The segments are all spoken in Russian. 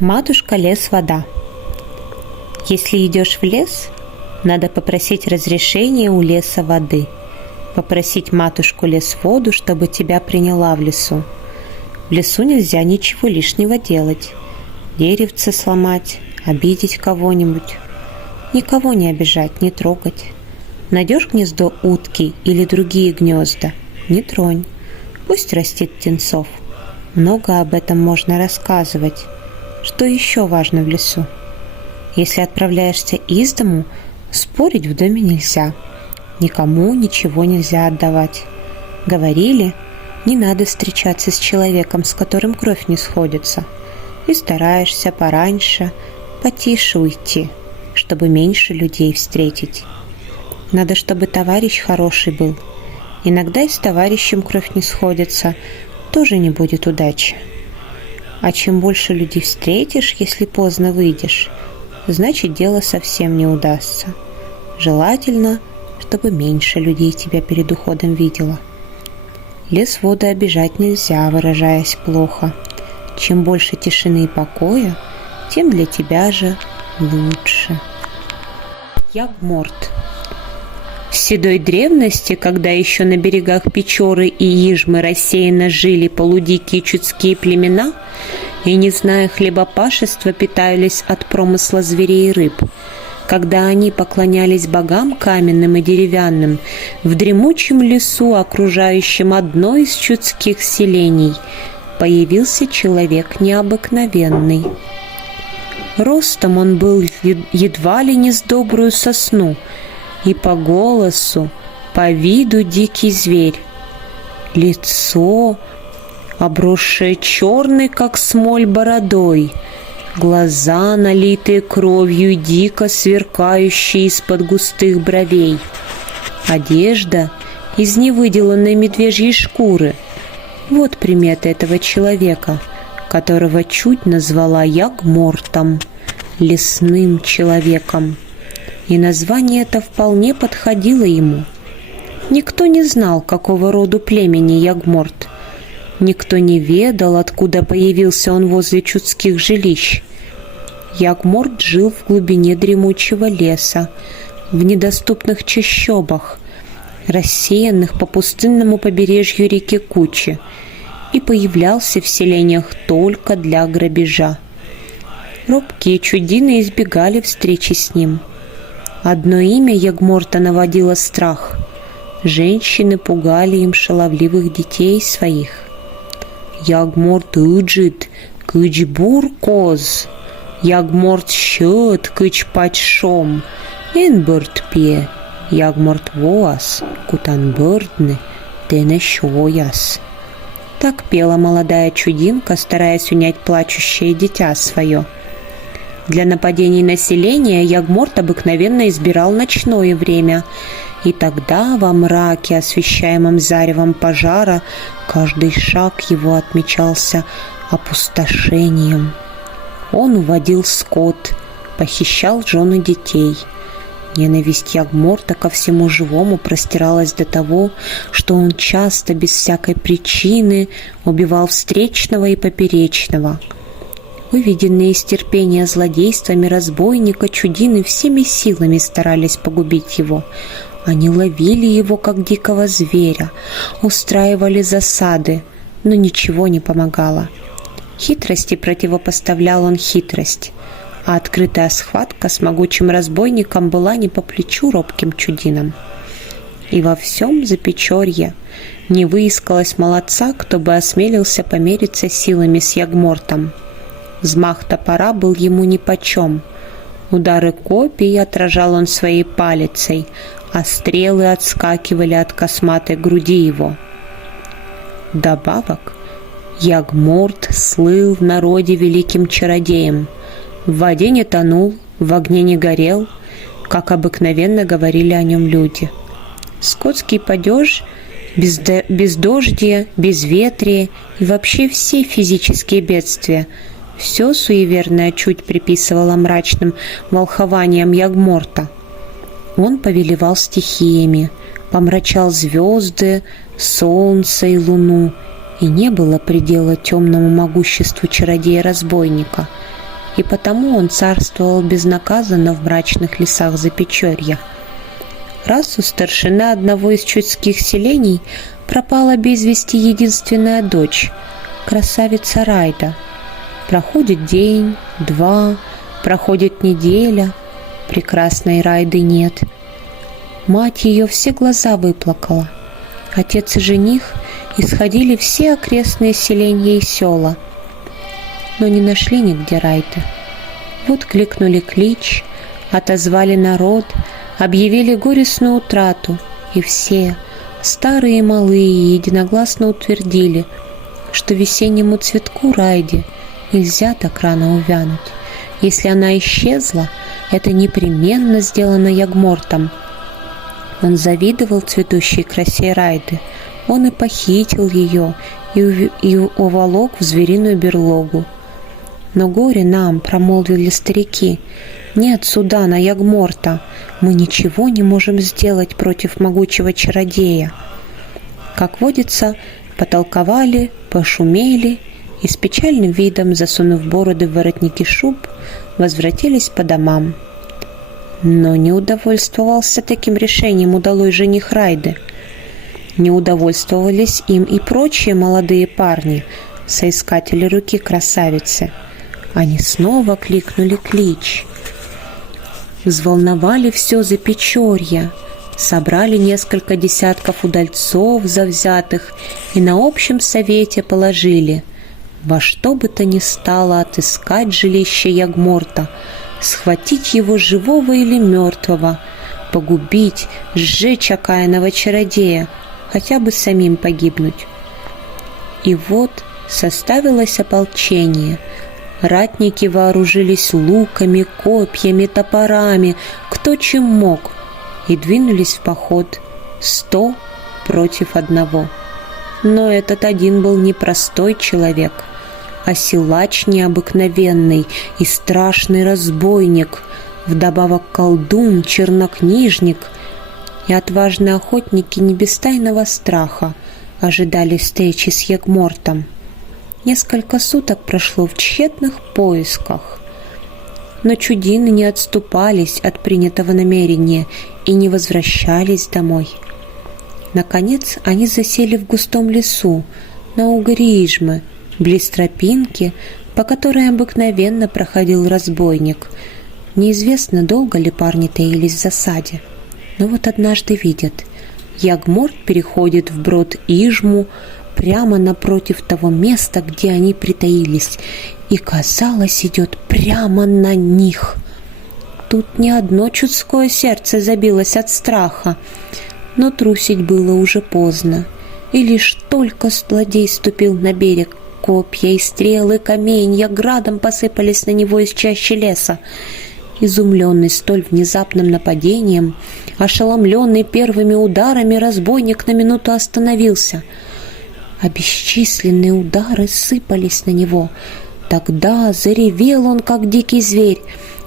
Матушка, лес, вода. Если идешь в лес, надо попросить разрешения у леса воды, попросить матушку лес воду, чтобы тебя приняла в лесу. В лесу нельзя ничего лишнего делать, деревце сломать, обидеть кого-нибудь. Никого не обижать, не трогать. Найдешь гнездо утки или другие гнезда, не тронь, пусть растит птенцов. Много об этом можно рассказывать. Что еще важно в лесу? Если отправляешься из дому, спорить в доме нельзя. Никому ничего нельзя отдавать. Говорили, не надо встречаться с человеком, с которым кровь не сходится. И стараешься пораньше, потише уйти, чтобы меньше людей встретить. Надо, чтобы товарищ хороший был. Иногда и с товарищем кровь не сходится, тоже не будет удачи. А чем больше людей встретишь, если поздно выйдешь, значит, дело совсем не удастся. Желательно, чтобы меньше людей тебя перед уходом видело. Лес воду обижать нельзя, выражаясь плохо. Чем больше тишины и покоя, тем для тебя же лучше. Ягморт. В седой древности, когда еще на берегах Печоры и Ижмы рассеянно жили полудикие чудские племена и, не зная хлебопашества, питались от промысла зверей и рыб, когда они поклонялись богам каменным и деревянным, в дремучем лесу, окружающем одно из чудских селений, появился человек необыкновенный. Ростом он был едва ли не с добрую сосну, и по голосу, по виду дикий зверь. Лицо, обросшее черной, как смоль, бородой, глаза, налитые кровью, дико сверкающие из-под густых бровей. Одежда из невыделанной медвежьей шкуры. Вот примета этого человека, которого чуть назвала Ягмортом, лесным человеком. И название это вполне подходило ему. Никто не знал, какого роду племени Ягморт. Никто не ведал, откуда появился он возле чудских жилищ. Ягморт жил в глубине дремучего леса, в недоступных чащобах, рассеянных по пустынному побережью реки Кучи, и появлялся в селениях только для грабежа. Робкие чудины избегали встречи с ним. Одно имя Ягморта наводило страх. Женщины пугали им шаловливых детей своих. Ягморт уджит, кычбур коз, Ягморт счет, кыч пачшом, энборт пе, Ягморт воас, кутанбордны, тене шояс. Так пела молодая чудинка, стараясь унять плачущее дитя свое. Для нападений населения Ягморт обыкновенно избирал ночное время, и тогда во мраке, освещаемом заревом пожара, каждый шаг его отмечался опустошением. Он уводил скот, похищал жен и детей. Ненависть Ягморта ко всему живому простиралась до того, что он часто, без всякой причины, убивал встречного и поперечного. Выведенные из терпения злодействами разбойника, чудины всеми силами старались погубить его. Они ловили его, как дикого зверя, устраивали засады, но ничего не помогало. Хитрости противопоставлял он хитрость, а открытая схватка с могучим разбойником была не по плечу робким чудинам. И во всем Запечорье не выискалось молодца, кто бы осмелился помериться силами с Ягмортом. Взмах топора был ему нипочем. Удары копий отражал он своей палицей, а стрелы отскакивали от косматой груди его. Вдобавок, Ягморт слыл в народе великим чародеем. В воде не тонул, в огне не горел, как обыкновенно говорили о нем люди. Скотский падеж, бездождье, безветрие и вообще все физические бедствия – все суеверное чуть приписывало мрачным волхованиям Ягморта. Он повелевал стихиями, помрачал звезды, солнце и луну, и не было предела темному могуществу чародея-разбойника. и потому он царствовал безнаказанно в мрачных лесах Запечорья. Раз у старшины одного из чудских селений пропала без вести единственная дочь, красавица Райда. Проходит день, два, проходит неделя, прекрасной Райды нет. Мать ее все глаза выплакала. Отец и жених исходили все окрестные селения и села, но не нашли нигде Райды. Вот кликнули клич, отозвали народ, объявили горестную утрату, и все, старые и малые, единогласно утвердили, что весеннему цветку Райде нельзя так рано увянуть. Если она исчезла, это непременно сделано Ягмортом. Он завидовал цветущей красе Райды, он и похитил ее, и уволок в звериную берлогу. Но горе нам, промолвили старики, нет суда на Ягморта, мы ничего не можем сделать против могучего чародея. Как водится, потолковали, пошумели и с печальным видом, засунув бороды в воротники шуб, возвратились по домам. Но не удовольствовался таким решением удалой жених Райды. Не удовольствовались им и прочие молодые парни, соискатели руки красавицы. Они снова кликнули клич. Взволновали все Запечорье, собрали несколько десятков удальцов завзятых и на общем совете положили во что бы то ни стало отыскать жилище Ягморта, схватить его живого или мертвого, погубить, сжечь окаянного чародея, хотя бы самим погибнуть. И вот составилось ополчение. Ратники вооружились луками, копьями, топорами, кто чем мог, и двинулись в поход 100 против 1. Но этот один был не простой человек, а силач необыкновенный и страшный разбойник, вдобавок колдун, чернокнижник, и отважные охотники не без тайного страха ожидали встречи с Ягмортом. Несколько суток прошло в тщетных поисках, но чудины не отступались от принятого намерения и не возвращались домой. Наконец они засели в густом лесу, на Угрижме, близ тропинки, по которой обыкновенно проходил разбойник. Неизвестно, долго ли парни таились в засаде, но вот однажды видят, Ягморт переходит вброд Ижму, прямо напротив того места, где они притаились, и, казалось, идет прямо на них. Тут не одно чудское сердце забилось от страха, но трусить было уже поздно, и лишь только злодей ступил на берег, копья и стрелы, каменья градом посыпались на него из чащи леса. Изумленный столь внезапным нападением, ошеломленный первыми ударами, разбойник на минуту остановился, а бесчисленные удары сыпались на него. Тогда заревел он, как дикий зверь,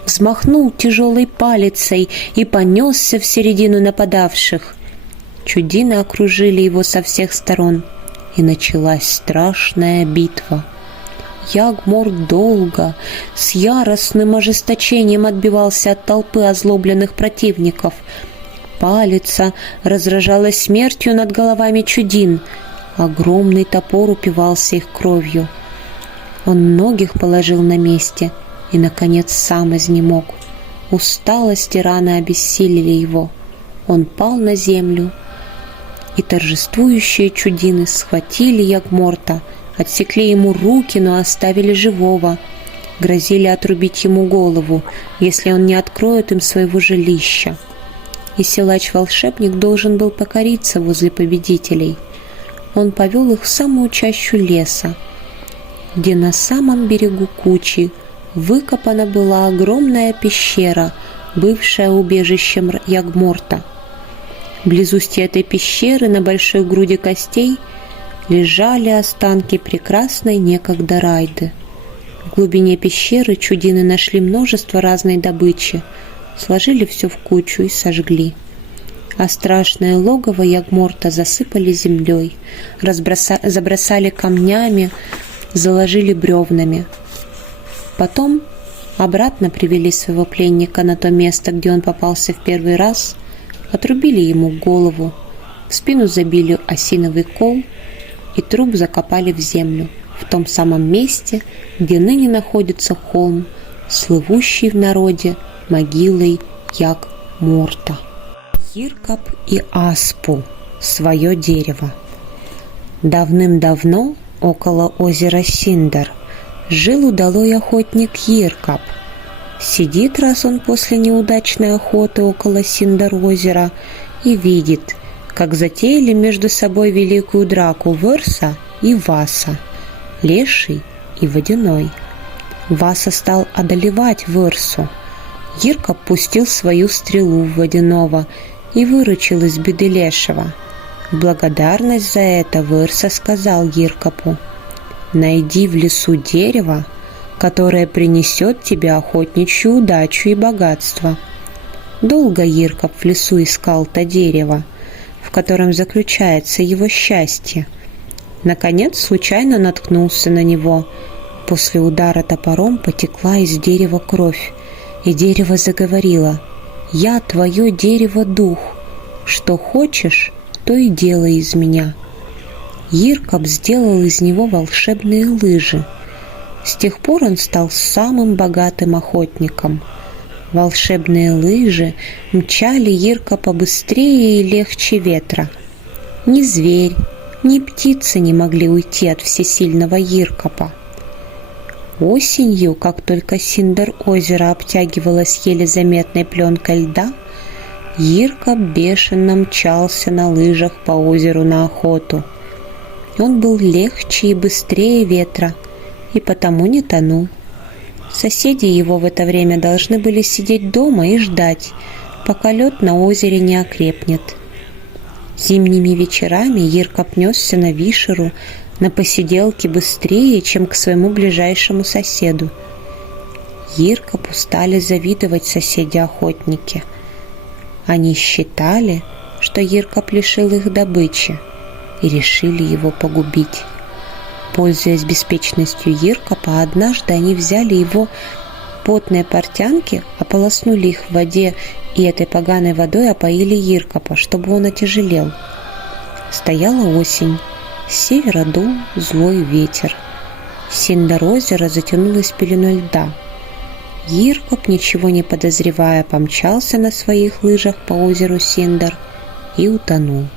взмахнул тяжелой палицей и понесся в середину нападавших. Чудины окружили его со всех сторон, и началась страшная битва. Ягморт долго, с яростным ожесточением отбивался от толпы озлобленных противников. Палица разражалась смертью над головами чудин, огромный топор упивался их кровью. Он многих положил на месте и, наконец, сам изнемог. Усталость и раны обессилили его. Он пал на землю, и торжествующие чудины схватили Ягморта, отсекли ему руки, но оставили живого, грозили отрубить ему голову, если он не откроет им своего жилища. И силач-волшебник должен был покориться возле победителей. Он повел их в самую чащу леса, где на самом берегу Кучи выкопана была огромная пещера, бывшая убежищем Ягморта. Близ устья этой пещеры на большой груди костей лежали останки прекрасной некогда Райды. В глубине пещеры чудины нашли множество разной добычи, сложили все в кучу и сожгли. А страшное логово Ягморта засыпали землей, забросали камнями, заложили бревнами. Потом Обратно привели своего пленника на то место, где он попался в первый раз, отрубили ему голову, в спину забили осиновый кол и труп закопали в землю, в том самом месте, где ныне находится холм, слывущий в народе могилой Як-Морта. Йиркап и Аспу. Свое дерево. Давным-давно около озера Синдар жил удалой охотник Йиркап. Сидит раз он после неудачной охоты около Синдар-озера и видит, как затеяли между собой великую драку Вырса и Васа, леший и водяной. Васа стал одолевать Вырсу. Йиркап пустил свою стрелу в водяного и выручил из беды лешего. В благодарность за это Вырса сказал Йиркапу: «Найди в лесу дерево, которое принесет тебе охотничью удачу и богатство». Долго Йиркап в лесу искал то дерево, в котором заключается его счастье. Наконец случайно наткнулся на него. После удара топором потекла из дерева кровь, и дерево заговорило: «Я твое дерево-дух, что хочешь, то и делай из меня». Йиркап сделал из него волшебные лыжи. С тех пор он стал самым богатым охотником. Волшебные лыжи мчали Йиркапа быстрее и легче ветра. Ни зверь, ни птица не могли уйти от всесильного Йиркапа. Осенью, как только Синдар-озеро обтягивалось еле заметной пленкой льда, Йиркап бешено мчался на лыжах по озеру на охоту. Он был легче и быстрее ветра, и потому не тонул. Соседи его в это время должны были сидеть дома и ждать, пока лед на озере не окрепнет. Зимними вечерами Йиркап несся на вишеру, на посиделке быстрее, чем к своему ближайшему соседу. Йиркапу стали завидовать соседи-охотники. Они считали, что Йиркап лишил их добычи, и решили его погубить. Пользуясь беспечностью Йиркапа, однажды они взяли его потные портянки, ополоснули их в воде и этой поганой водой опоили Йиркапа, чтобы он отяжелел. Стояла осень. С севера дул злой ветер. Синдар-озеро затянулось пеленой льда. Йиркап, ничего не подозревая, помчался на своих лыжах по озеру Синдар и утонул.